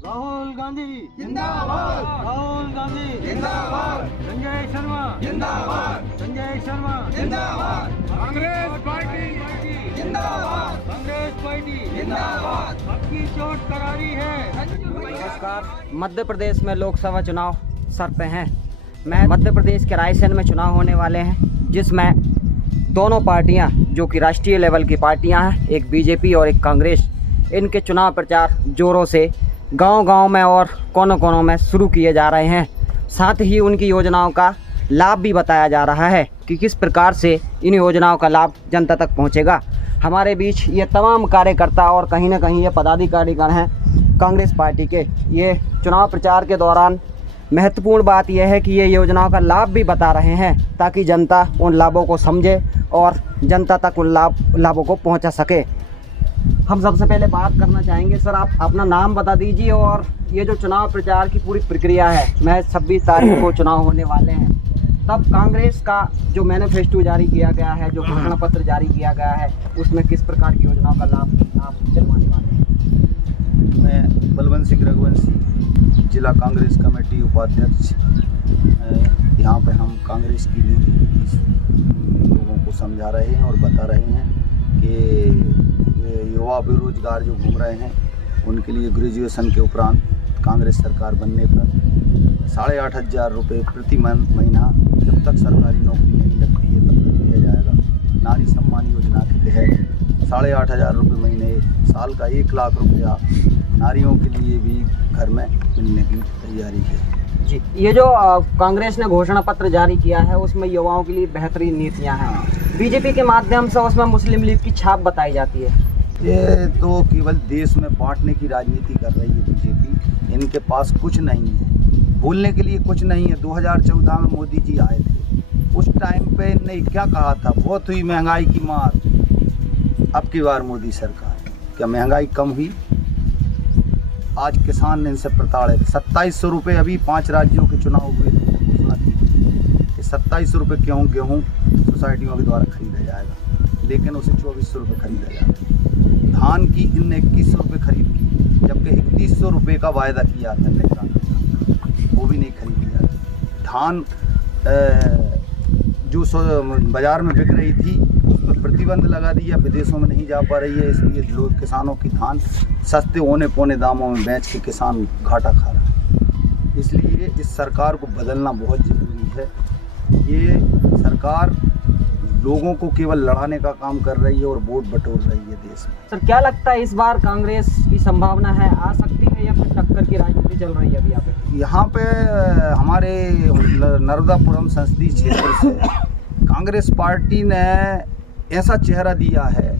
राहुल गांधी जिंदाबाद, राहुल गांधी जिंदाबाद, संजय शर्मा जिंदाबाद, संजय शर्मा जिंदाबाद, कांग्रेस पार्टी जिंदाबाद, कांग्रेस पार्टी जिंदाबाद, आपकी चोट करारी है। नमस्कार। मध्य प्रदेश में लोकसभा चुनाव सर पे हैं। मैं मध्य प्रदेश के रायसेन में चुनाव होने वाले हैं, जिसमें दोनों पार्टियां जो कि राष्ट्रीय लेवल की पार्टियां हैं, एक बीजेपी और एक कांग्रेस, इनके चुनाव प्रचार जोरों से गांव-गांव में और कोनों-कोनों में शुरू किए जा रहे हैं। साथ ही उनकी योजनाओं का लाभ भी बताया जा रहा है कि किस प्रकार से इन योजनाओं का लाभ जनता तक पहुंचेगा। हमारे बीच ये तमाम कार्यकर्ता और कहीं ना कहीं ये पदाधिकारीगण हैं कांग्रेस पार्टी के। ये चुनाव प्रचार के दौरान महत्वपूर्ण बात यह है कि ये योजनाओं का लाभ भी बता रहे हैं, ताकि जनता उन लाभों को समझे और जनता तक उन लाभों को पहुंचा सके। हम सबसे पहले बात करना चाहेंगे, सर आप अपना नाम बता दीजिए और ये जो चुनाव प्रचार की पूरी प्रक्रिया है, मैं 26 तारीख को चुनाव होने वाले हैं, तब कांग्रेस का जो मैनिफेस्टो जारी किया गया है, जो घोषणा पत्र जारी किया गया है, उसमें किस प्रकार की योजनाओं का लाभ आप दिलवाने वाले हैं? मैं बलवंत सिंह रघुवंशी, जिला कांग्रेस कमेटी उपाध्यक्ष। यहाँ पे हम कांग्रेस की नीति लोगों को समझा रहे हैं और बता रहे हैं कि युवा बेरोजगार जो घूम रहे हैं, उनके लिए ग्रेजुएशन के उपरांत कांग्रेस सरकार बनने पर 8,500 रुपये प्रति महीना जब तक सरकारी नौकरी नहीं लगती है तब तक दिया जाएगा। नारी सम्मान योजना के तहत 8,500 रुपये महीने, साल का 1 लाख रुपया नारियों के लिए भी घर में मिलने की तैयारी है। जी, ये जो कांग्रेस ने घोषणा पत्र जारी किया है, उसमें युवाओं के लिए बेहतरीन नीतियाँ हैं। बीजेपी के माध्यम से उसमें मुस्लिम लीग की छाप बताई जाती है। ये तो केवल देश में बांटने की राजनीति कर रही है बीजेपी। इनके पास कुछ नहीं है, बोलने के लिए कुछ नहीं है। 2014 में मोदी जी आए थे, उस टाइम पे इनने क्या कहा था? बहुत हुई महंगाई की मार। अब की बार मोदी सरकार, क्या महंगाई कम हुई? आज किसान ने इनसे प्रताड़ित। 2700 रुपये अभी 5 राज्यों के चुनाव हुए थे, घोषणा की कि 2700 रुपये गेहूँ सोसाइटियों के द्वारा खरीदा जाएगा, लेकिन उसे 2400 रुपये खरीदा जाएगा। धान की इनने 2100 रुपये खरीद की, जबकि 3100 रुपये का वायदा किया था किसान, वो भी नहीं खरीदी जाती। धान जो बाज़ार में बिक रही थी उस पर प्रतिबंध लगा दिया, विदेशों में नहीं जा पा रही है, इसलिए लोग किसानों की धान सस्ते होने पौने दामों में बेच के किसान घाटा खा रहा है। इसलिए इस सरकार को बदलना बहुत ज़रूरी है। ये सरकार लोगों को केवल लड़ाने का काम कर रही है और वोट बटोर रही है देश में। सर क्या लगता है, इस बार कांग्रेस की संभावना है, आ सकती है, या फिर टक्कर की राजनीति चल रही है अभी यहाँ पे? हमारे नर्मदापुरम संसदीय क्षेत्र से कांग्रेस पार्टी ने ऐसा चेहरा दिया है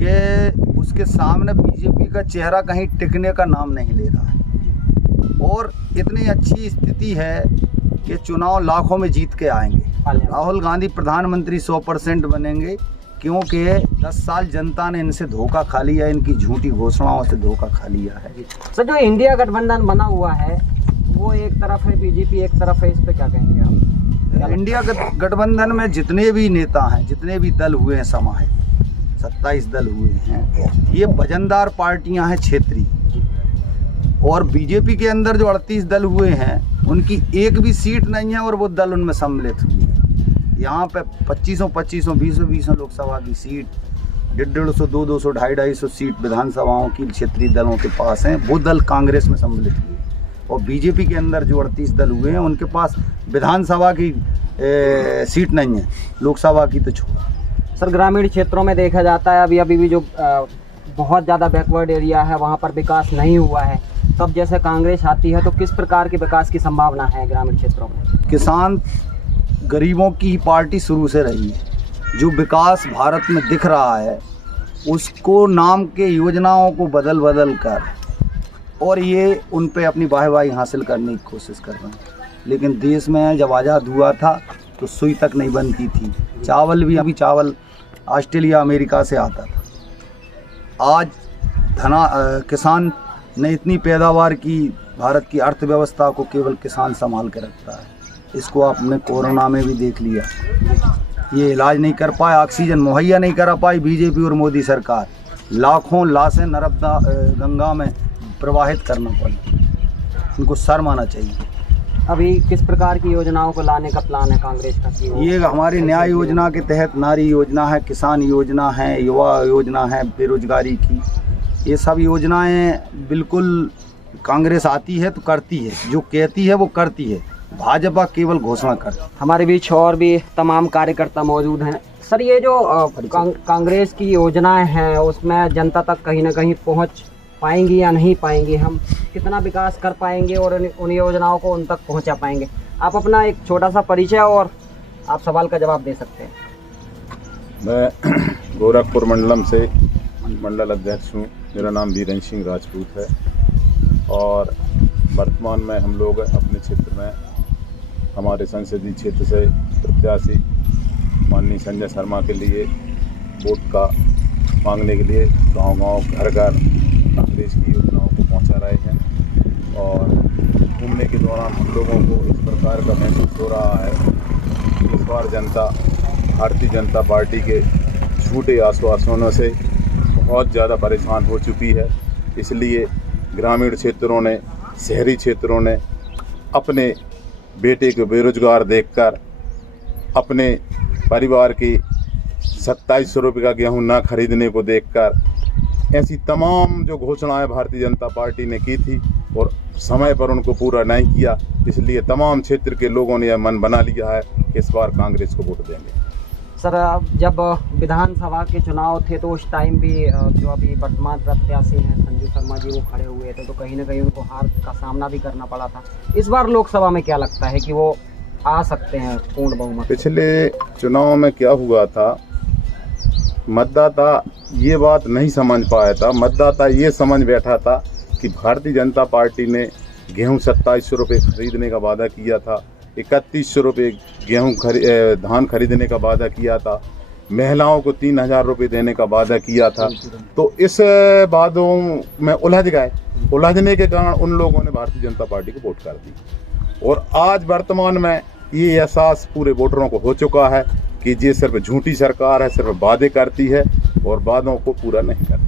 कि उसके सामने बीजेपी का चेहरा कहीं टिकने का नाम नहीं ले रहा है, और इतनी अच्छी स्थिति है कि चुनाव लाखों में जीत के आएंगे। राहुल गांधी प्रधानमंत्री 100% बनेंगे, क्योंकि 10 साल जनता ने इनसे धोखा खा लिया, इनकी झूठी घोषणाओं से धोखा खा लिया है। सर जो इंडिया गठबंधन बना हुआ है, वो एक तरफ है बीजेपी, एक तरफ है, इस पे क्या कहेंगे आप? इंडिया गठबंधन में जितने भी नेता हैं, जितने भी दल हुए हैं समाहित, 27 दल हुए हैं, ये वजनदार पार्टियां हैं क्षेत्रीय। और बीजेपी के अंदर जो 38 दल हुए हैं, उनकी एक भी सीट नहीं है और वो दल उनमें सम्मिलित हुए। यहाँ पे 2500 20 लोकसभा की सीट, 150 200 250 सीट विधानसभाओं की क्षेत्रीय दलों के पास हैं, वो दल कांग्रेस में सम्मिलित हुए। और बीजेपी के अंदर जो 38 दल हुए हैं, उनके पास विधानसभा की सीट नहीं है, लोकसभा की तो छोड़। सर ग्रामीण क्षेत्रों में देखा जाता है अभी भी जो बहुत ज़्यादा बैकवर्ड एरिया है, वहाँ पर विकास नहीं हुआ है। तब जैसे कांग्रेस आती है तो किस प्रकार के विकास की संभावना है ग्रामीण क्षेत्रों में? किसान गरीबों की पार्टी शुरू से रही है। जो विकास भारत में दिख रहा है, उसको नाम के योजनाओं को बदल कर और ये उन पे अपनी वाहवाही हासिल करने की कोशिश कर रहे हैं। लेकिन देश में जब आज़ाद हुआ था तो सुई तक नहीं बनती थी। चावल भी, अभी चावल ऑस्ट्रेलिया अमेरिका से आता था। आज किसान ने इतनी पैदावार की, भारत की अर्थव्यवस्था को केवल किसान संभाल के रखता है। इसको आपने कोरोना में भी देख लिया। ये इलाज नहीं कर पाए, ऑक्सीजन मुहैया नहीं करा पाई बीजेपी और मोदी सरकार। लाखों लाशें नर्मदा गंगा में प्रवाहित करना पड़ा। इनको शर्म आना चाहिए। अभी किस प्रकार की योजनाओं को लाने का प्लान है कांग्रेस का? कि वो ये हमारी न्याय योजना के तहत नारी योजना है, किसान योजना है, युवा योजना है, बेरोजगारी की, ये सब योजनाएं बिल्कुल कांग्रेस आती है तो करती है, जो कहती है वो करती है। भाजपा केवल घोषणा करती है। हमारे बीच और भी तमाम कार्यकर्ता मौजूद हैं। सर, ये जो कांग्रेस की योजनाएं हैं उसमें जनता तक कहीं ना कहीं पहुंच पाएंगी या नहीं पाएंगी? हम कितना विकास कर पाएंगे और उन योजनाओं को उन तक पहुंचा पाएंगे? आप अपना एक छोटा सा परिचय और आप सवाल का जवाब दे सकते हैं। मैं गोरखपुर मंडलम से मंडल अध्यक्ष हूँ। मेरा नाम बीरेन सिंह राजपूत है और वर्तमान में हम लोग अपने क्षेत्र में हमारे संसदीय क्षेत्र से प्रत्याशी माननीय संजय शर्मा के लिए वोट का मांगने के लिए गांव-गांव, घर-घर कांग्रेस की योजनाओं को पहुंचा रहे हैं। और घूमने के दौरान हम लोगों को इस प्रकार का महसूस हो रहा है कि इस बार जनता भारतीय जनता पार्टी के झूठे आश्वासनों से बहुत ज़्यादा परेशान हो चुकी है। इसलिए ग्रामीण क्षेत्रों ने, शहरी क्षेत्रों ने अपने बेटे को बेरोजगार देखकर अपने परिवार की 2700 रुपये का गेहूं ना खरीदने को देखकर ऐसी तमाम जो घोषणाएं भारतीय जनता पार्टी ने की थी और समय पर उनको पूरा नहीं किया, इसलिए तमाम क्षेत्र के लोगों ने यह मन बना लिया है कि इस बार कांग्रेस को वोट देंगे। सर, जब विधानसभा के चुनाव थे तो उस टाइम भी जो अभी वर्तमान प्रत्याशी हैं संजू शर्मा जी वो खड़े हुए थे, तो कहीं ना कहीं उनको हार का सामना भी करना पड़ा था। इस बार लोकसभा में क्या लगता है कि वो आ सकते हैं पूर्ण बहुमत? पिछले चुनाव में क्या हुआ था, मतदाता ये बात नहीं समझ पाया था। मतदाता ये समझ बैठा था कि भारतीय जनता पार्टी ने गेहूं 2700 रुपये खरीदने का वादा किया था, 3100 रुपये धान खरीदने का वादा किया था, महिलाओं को 3000 रुपये देने का वादा किया था। तो इस वादों में उलझ गए। उलझने के कारण उन लोगों ने भारतीय जनता पार्टी को वोट कर दी। और आज वर्तमान में ये एहसास पूरे वोटरों को हो चुका है कि ये सिर्फ झूठी सरकार है, सिर्फ वादे करती है और वादों को पूरा नहीं करती।